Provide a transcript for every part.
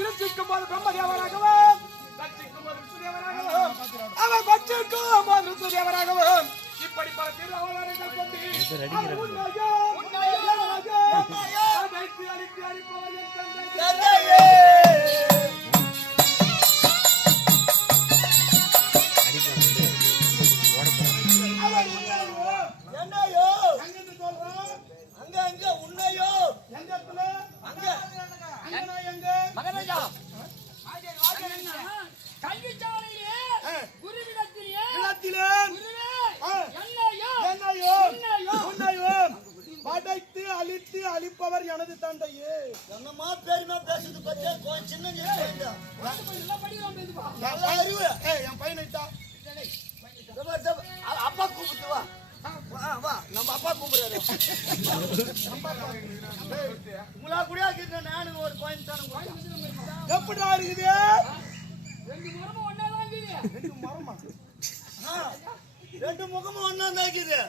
சிருஷ்டிக்கும் போது பிரம்மதேவராகவும் ரட்சிக்கும் போது விஷ்ணுதேவராகவும் அவர் பட்சிக்கும் போது ருத்ரதேவராகவும் இப்படி பல திருவாளர்கள் கொண்டு அழைத்து அழித்து அழிப்பவர் என் தந்தையே. படைத்து அழித்து அழிப்பவர் எனது தந்தையே. என்னமா பெருமா பேசுறது பத்தியா சின்ன என் பையனை அப்பா கூப்பிட்டு வா வா நம்ம அப்பா கூப்பிடுறாரு. உங்களா கூட நானு ஒரு கோயில் தானே எப்படா இருக்குது? ரெண்டு முகமும் ஒன்னா இருக்குது.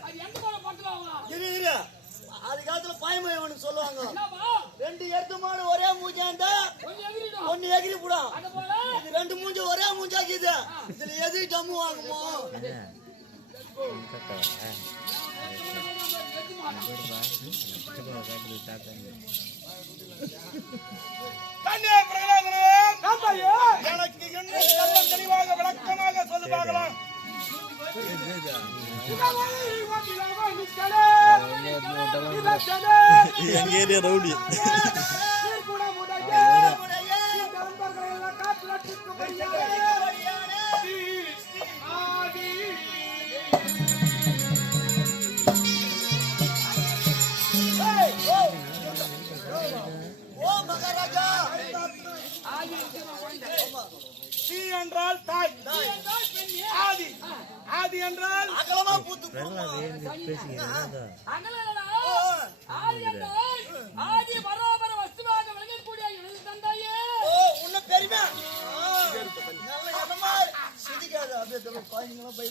அது காலத்துல பாயமயவனுக்கு சொல்லுவாங்க, ரெண்டு எட்டு மாடு ஒரே மூஞ்சாண்டா ஒன்னு எகிரி போடும். இது ரெண்டு மூஞ்சி ஒரே மூஞ்சாக்குது. இதுல எது டம்மு வாங்குமோ? எனக்கு என்ன தெளிவாக விளக்கமாக சொல்லு பார்க்கலாம். ரவுடி என்றால் தாய், ஆதி ஆதி என்றால் அகலமா பூத்து ஆதி பராபர வஸ்துவாக விளங்கக்கூடிய எனது தந்தையே. உன்ன பெருமை நல்ல இடமா சிரிக்காத. அப்படியே பாய்ங்களா பை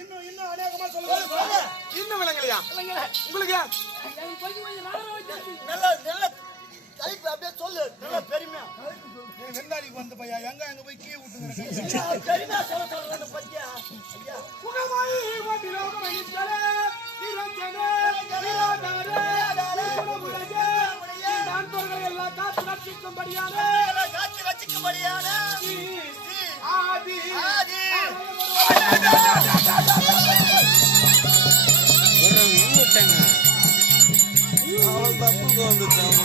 இன்னும் அநேகமா சொல்லுங்க. இன்னும் விளங்கலையா உங்களுக்கு? நல்ல நல்ல தலைப்பு அப்படியே சொல்லு. நல்ல பெருமையா வெந்தாளிக்கு வந்த பையா எங்க போய் கீ விட்டுங்க. பெருமையா சொல்ல சொல்றேன் பத்தியா. குணமாயி வந்திரோக மகிழ்ச்சலே நிரஞ்சனே நிராதாரே குணமுடையே நான்தோர்களை எல்லாம் காத்து ரட்சிக்கும்படியானே ஆதி ஆதி அவள் தப்பு வந்துட்டாங்க.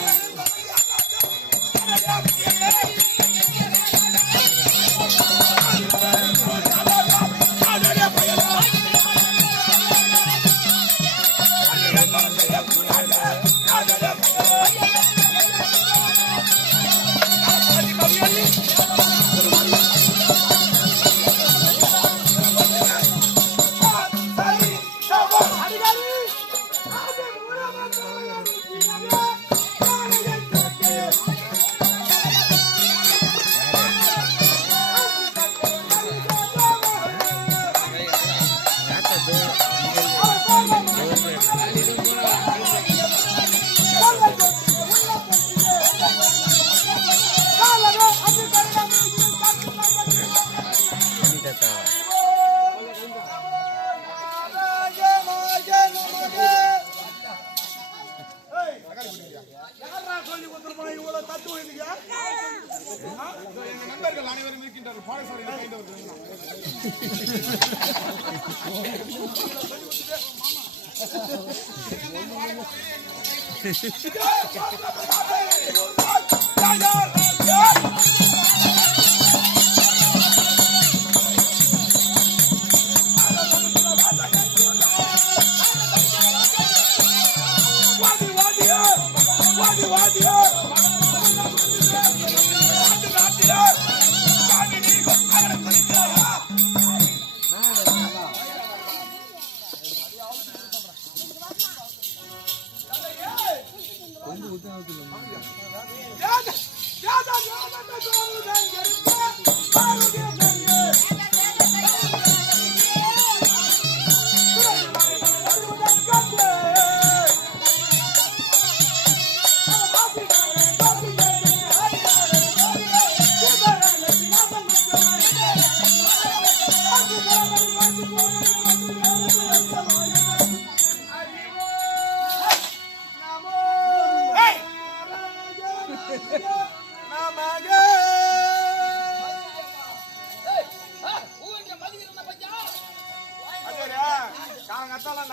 நண்பர்கள் அனைவரும் இருக்கின்றார்கள்.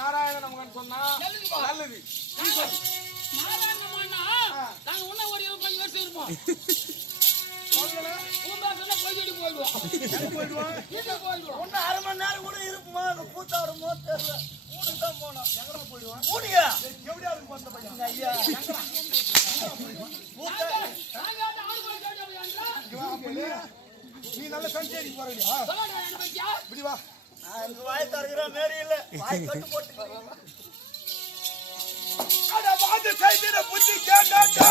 நாராயண நமக்கு சொன்னா நல்லது. நாராயணமானா நாங்க இன்னும் ஒரு 25 வருஷம் இருப்போம். ஒன்னும் அரை மணி நேரம் கூட இருப்போமா? அந்த கூத்தாடுமோ தெரியல. வீட்டுக்கு தான் போனோம். எங்க போயிடுவோம்? கூடியா எப்படியா இருக்கு அந்த பையன்? ஐயா நீ நல்ல சஞ்சேரி போறியா? இப்படி வா. அங்க வாய் தருகிற மாரி இல்ல. வாய் கட்டு போட்டு அட பாத்து செய்திர புத்தி கேட்டாடா.